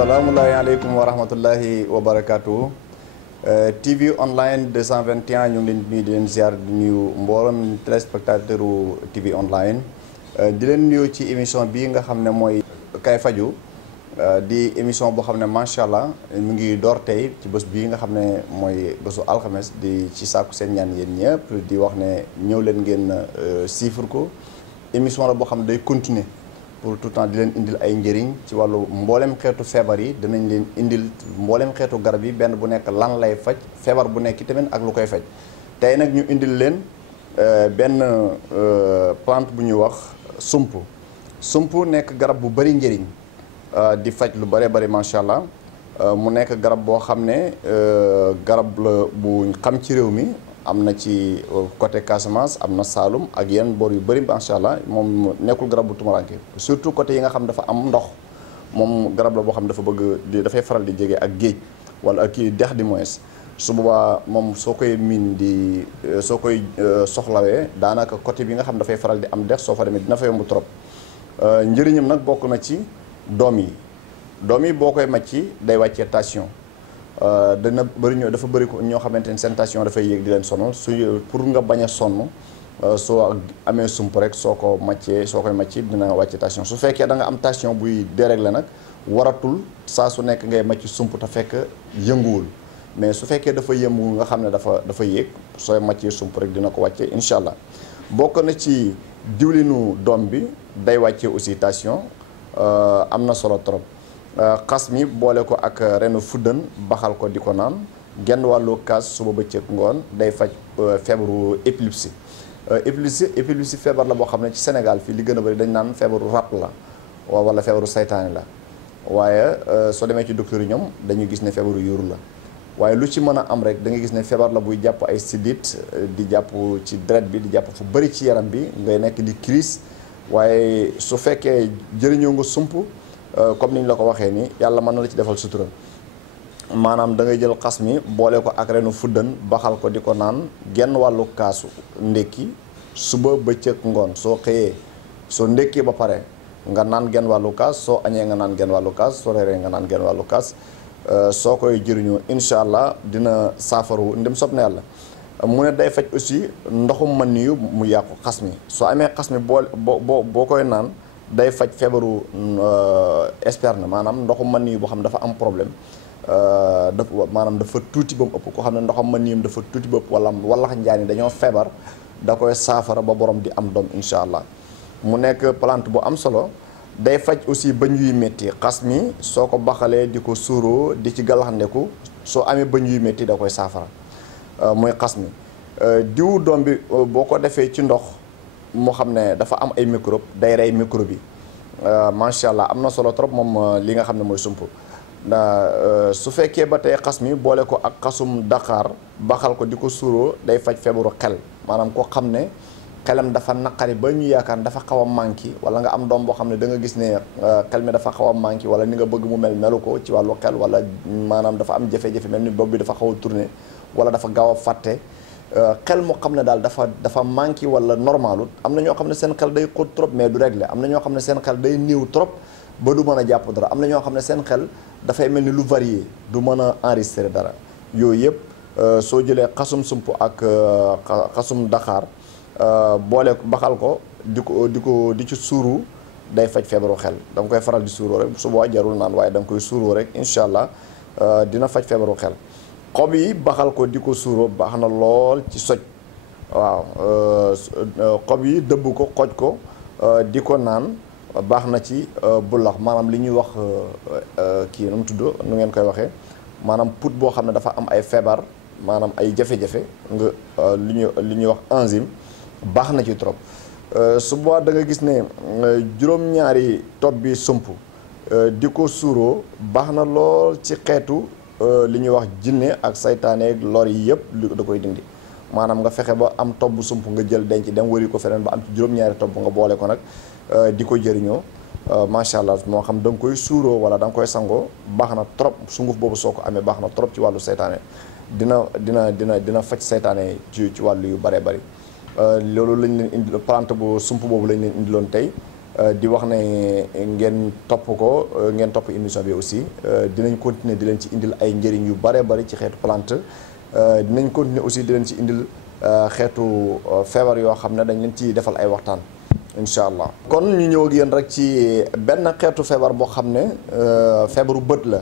salaamualeykum wa rahmatullahi wa barakaatu. TV online 221 ñu ngi leen nuyu di leen ziar di nuyu mboolem téléspectateur TV online di leen nuyu ci émission bii nga xam ne mooy Kay Faju di émission boo xam ne macha allah mu ngi door tey ci bés bii nga xam ne mooy bésu alxames di ci sàkku seen ñaan yéen ñëpp di wax ne ñëw leen ngeen siifur ko émission la boo xam ne day continuer pour tout le temps di leen indil ay njëriñ ci wàllu mboolem xeetu feebar yi dinañ leen indil mboolem xeetu garab yi benn bu nekk lan lay faj feebar bu nekk tamit ak lu koy faj tey nag ñu indil leen benn plante bu ñuy wax sump nekk garab bu bari njëriñ di faj lu bëree bëri macha allah mu nekk garab boo xam ne garab la bu xam ci réew mi am na ci côté Casamance am na Saloum ak yenn boor yu bëri macha allah moom nekkul garab bu tumaranke surtout côté yi nga xam dafa am ndox moom garab la boo xam dafa bëgg dafay faral di jege ak géej wala ak kii dex di moins su boobaa moom soo koy miin di soo koy soxlawee daanaka côté bi nga xam dafay faral di am dex soo fa demee dina fa yomb trop njëriñam nag bokk na ci doom yi boo koy màcc day wàccee tension dana bëri dafa bëri ko ñoo xamante ni seen tension dafay yéeg di leen sonal pour nga bañ a sonn soo amee sump rek soo koy màcc dina wàcce tension su fekkee da nga am tension buy déréglé nag waratul saa su nekk ngay màcc sump te fekk yënguwul mais su fekkee dafa yëngu nga xam ne dafa yéeg sooy màccee sump rek dina ko wàccee incha allah bokk na ci diwlinu doom bi day wàccee aussi tension am na solo trop xas mi boole ko ak renu fuddan baxal ko di ko naan genn wàllu kaas suba bëccëg ngoon day faj feebaru épilepsie feebar la boo xam ne ci Sénégal fii li gën a bëri dañ naan feebaru rab la wala feebaru saytaane la waaye soo demee ci docteur yi ñoom dañuy gis ne feebaru yuuru la waaye lu ci mën a am rek da ngay gis ne feebar la buy jàpp ay sidit di jàpp ci deret bi di jàpp fu bëri ci yaram bi ngay nekk di crise waaye su fekkee jëriñoo nga sump comme ni ñu la ko waxee nii yàlla mën na la ci defal sutura maanaam da ngay jël xas mi boole ko ak renu fuddan baxal ko di ko naan genn wàllu kaasu ndékki suba bëccëg ngoon soo xëyee soo ndékkee ba pare nga naan genn wàllu kaas soo añee nga naan genn wàllu kaas soo reeree nga naan genn wàllu kaas soo koy jëriñoo incha allah dina saafaru ndem sob na yàlla mu ne day faj aussi ndoxum man yu mu yàqu xas mi soo amee xas mi boo koy naan day faj feebaru esperne maanaam ndoxum man yu boo xam ne dafa am problème dafa tuuti ba mu ëpp ko xam ne ndoxam man yum dafa tuuti ba ëpp wala wallax njaan yi dañoo feebar da koy saafara ba borom di am doom incha allah mu nekk plante bu am solo day faj aussi bëñ yuy métti xas mi soo ko baxalee di ko suuroo di ci galaxndeku soo amee bëñ yuy métti da koy saafara mooy xas mi diwu doom bi boo ko defee ci ndox moo xam ne dafa am ay microbe day rey microbe yi macha allah am na solo trop moom li nga xam ne mooy sump su fekkee ba tey xas mi boole ko ak xasum Dakar baxal ko di ko suuroo day faj feebaru xel maanaam koo xam ne xelam dafa naqari ba ñu yaakaar dafa xaw a manqué wala nga am doom boo xam ne da nga gis ne xel mi dafa xaw a manqué wala ni nga bëgg mu melu ko ci wàllu xel wala maanaam dafa am jafe-jafe mel ni bopp bi dafa xaw a tourné wala dafa gaaw a fàtte xel moo xam ne daal dafa manqué wala normalut am na ñoo xam ne seen xel day xóot trop mais du réglé am na ñoo xam ne seen xel day néew trop ba du mën a jàpp dara am na ñoo xam ne seen xel dafay mel ni lu varié du mën a enregistré dara yooyu yëpp soo jëlee xasum sump ak xasum Dakar boole baxal ko di ci suuru day faj feebaru xel da nga koy faral di suuroo rek su boobaa jarul naan waaye da nga koy suuroo rek incha allah dina faj feebaru xel xob yi baxal ko di ko suuroo baax na lool ci soj waaw xob yi dëbb ko xoj ko di ko naan baax na ci bulax maanaam li ñuy wax kii nu mu tudd nu ngeen koy waxee maanaam put boo xam ne dafa am ay feebar maanaam ay jafe-jafe nga li ñuy wax enzyme baax na ci trop su boobaa da nga gis ne juróom-ñaari topp bi sump di ko suuroo baax na lool ci xeetu li ñuy wax jinne ak saytaane ak lor yi yëpp da koy dindi maanaam nga fexe ba am tobb sump nga jël denc dem wëri ko feneen ba am ci juróom-ñaari tobb nga boole ko nag di ko jëriñoo macha allah moo xam da nga koy suuroo wala da nga koy sangoo baax na trop sunguf boobu soo ko amee baax na trop ci wàllu saytaane dina faj saytaane ci wàllu yu bëree bëri loolu lañ leen indi plante bu sump boobu lañ leen indiloon tey di wax ne ngeen topp ko ngeen topp émission bi aussi dinañ continuer di leen ci indil ay njëriñ yu bare bari ci xeetu plante dinañ continuer aussi di leen ci indil xeetu feebar yoo xam ne dañ leen ci defal ay waxtaan incha allah. kon ñu ñëw ak yéen rek ci benn xeetu feebar boo xam ne feebaru bët la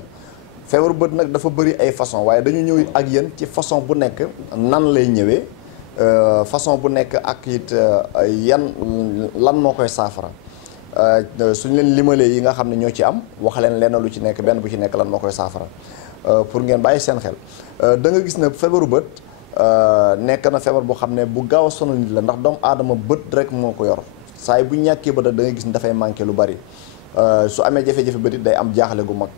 feebaru bët nag dafa bëri ay façon waaye dañu ñëw ak yéen ci façon bu nekk nan lay ñëwee façon bu nekk ak it yan lan moo koy saafara suñ leen limalee yi nga xam ne ñoo ci am wax leen lenn lu ci nekk benn bu ci nekk lan moo koy saafara pour ngeen bàyyi seen xel da nga gis ne feebaru bët nekk na feebar boo xam ne bu gaaw a sonal nit la ndax doomu aadama bët rek moo ko yor saa yi bu ñàkkee bët da nga gis ne dafay manqué lu bari su amee jafe-jafe bët it day am jaaxle gu mag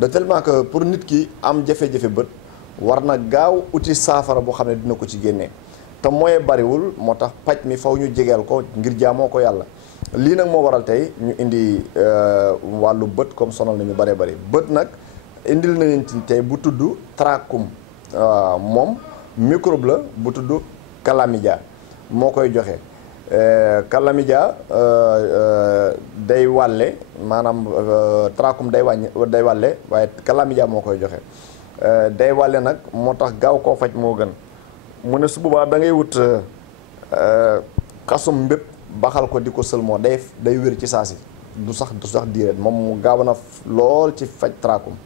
de tellement que pour nit ki am jafe-jafe bët war na gaaw uti saafara boo xam ne dina ko ci génnee te mooy bariwul moo tax paj mi faw ñu jegeel ko ngir jaamoo ko yàlla lii nag moo waral tey ñu indi wàllu bët comme sonal nañu bëree bëri bët nag indil na leen ci tey bu tudd trachome moom microbe la bu tudd chlamydia moo koy joxe chlamydia day wàlle maanaam trachome day wàlle waaye chlamydia moo koy joxe day wàlle nag moo tax gaaw koo faj moo gën mu ne su boobaa da ngay wut xasum mbépp baxal ko di ko sëlmoo day wér ci saa si du sax diireet moom mu gaaw na lool ci faj trachome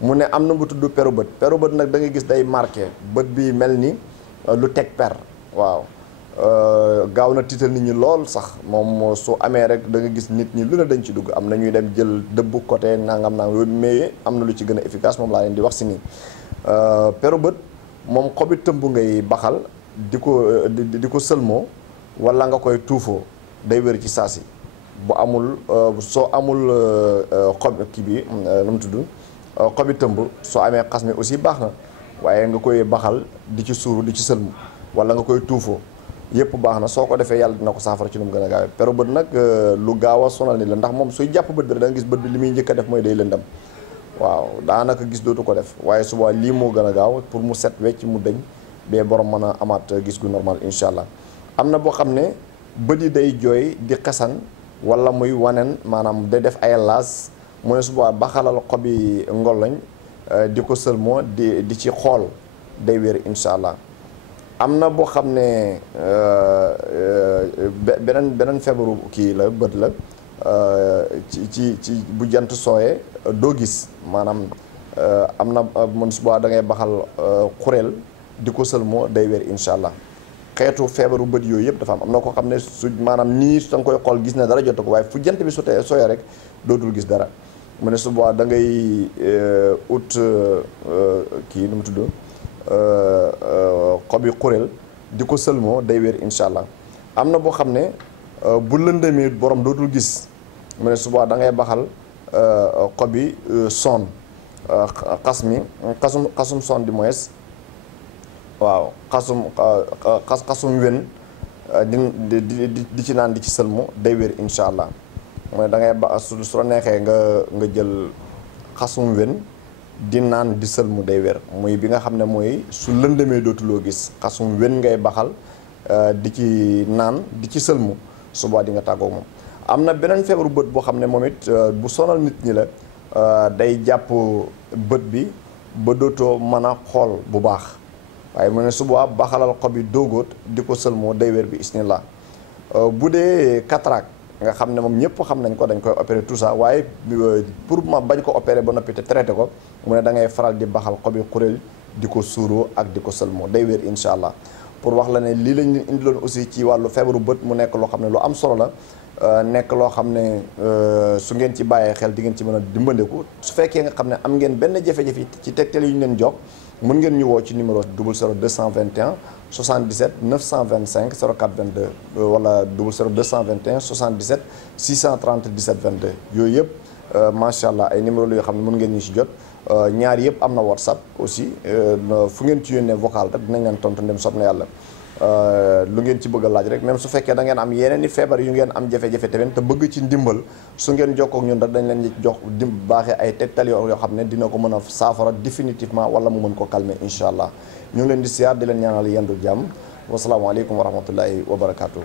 mu ne am na bu tudd peru bët nag da ngay gis day marqué bët bi mel ni lu teg per waaw gaaw na tiital nit ñi lool sax moom su amee rek da nga gis nit ñi lu ne dañ ci dugg am na ñuy dem jël dëbbu côté nangam yooyu mais am na lu ci gën a efficace moom laa leen di wax si nii peru bët moom xobi tëmb ngay baxal di ko sëlmoo wala nga koy tuufoo day wér ci saasi bu amul soo amul xob kii bi nu mu tudd xobi tëmb soo amee xas mi aussi baax na waaye nga koy baxal di ci suuru di ci sëlmu wala nga koy tuufoo yëpp baax na soo ko defee yàlla dina ko saafara ci nu mu gën a gaawee pero bët nag lu gaaw a sonal ni la ndax moom suy jàpp bët bi da nga gis bët bi li muy njëkk a def mooy day lëndam waaw daanaka gis dootu ko def waaye suba lii moo gën a gaaw pour mu set wecc mu dëñ bee borom mën a amaat gis gu normal incha allah am na boo xam ne bët yi day jooy di xasan wala muy wanen maanaam day def ay laas mu ne suba baxalal xobi ngoloñ di ko sëlmoo di ci xool day wér incha allah am na boo xam ne beneen feebaru kii la bët la ci bu jant sooyee doo gis maanaam am na mun suba da ngay baxal xureel di ko sëlmoo day wér incha allah xeetu feebaru bët yooyu yëpp dafa am na ko xam ne su maanaam nii da nga koy xool gis na dara jot ko waaye fu jant bi sooyee rek dootul gis dara mu ne suba da ngay ut kii nu mu tudd xobi xureel di ko sëlmoo day wér incha allah am na boo xam ne bu lëndëmee borom dootul gis mu ne suba da ngay baxal xobi son xasum son di moes waaw xasum wen di ci naan di ci sëlmu day wér incha allah mu ne da ngay ba su la neexee nga jël xasum wen di naan di sëlmu day wér muy bi nga xam ne mooy su lëndëmee dootuloo gis xasum wen ngay baxal di ci naan di ci sëlmu suba di nga tàggoo moom am na beneen feebaru bët boo xam ne moom it bu sonal nit ñi la day jàpp bët bi ba dootoo mën a xool bu baax waaye mu ne suba baxalal xob yi dóogóot di ko sëlmoo day wér bi isnillah bu dee cataracte nga xam ne moom ñëpp xam nañ ko dañ koy opérer tout ça waaye pour ma bañ ko opérer ba noppi te traité ko mu ne da ngay faral di baxal xobi xuréel di ko suuroo ak di ko sëlmoo day wér incha allah pour wax la ne lii lañ leen indiloon aussi ci wàllu feebaru bët mu nekk loo xam ne lu am solo la nekk loo xam ne su ngeen ci bàyyee xel di ngeen ci mën a dimbandeku su fekkee nga xam ne am ngeen benn jafe-jafe ci tegtal yi ñu leen jox mën ngeen ñu woo ci numéro 00 221 77 925 04 22 wala 00 221 77 630 17 22 yooyu yëpp macha allah ay numéro la yoo xam ne mën ngeen ñu si jot ñaar yëpp am na whatsapp aussi fu ngeen ci yónnee vocal rek dinañ leen tontu ndem sob na yàlla lu ngeen ci bëgg a laaj rek même su fekkee da ngeen am yeneen i feebar yu ngeen am jafe-jafe tamit te bëgg ci ndimbal su ngeen jokkoo ak ñun rek dañ leen jox baaxee ay tegtal yoo xam ne dina ko mën a saafara définitivement wala mu mën ko calmer incha allah ñu ngi leen di siyaar di leen ñaanal yendu jàmm wasalaamaaleykum wa rahmatullahi wa barakaatu.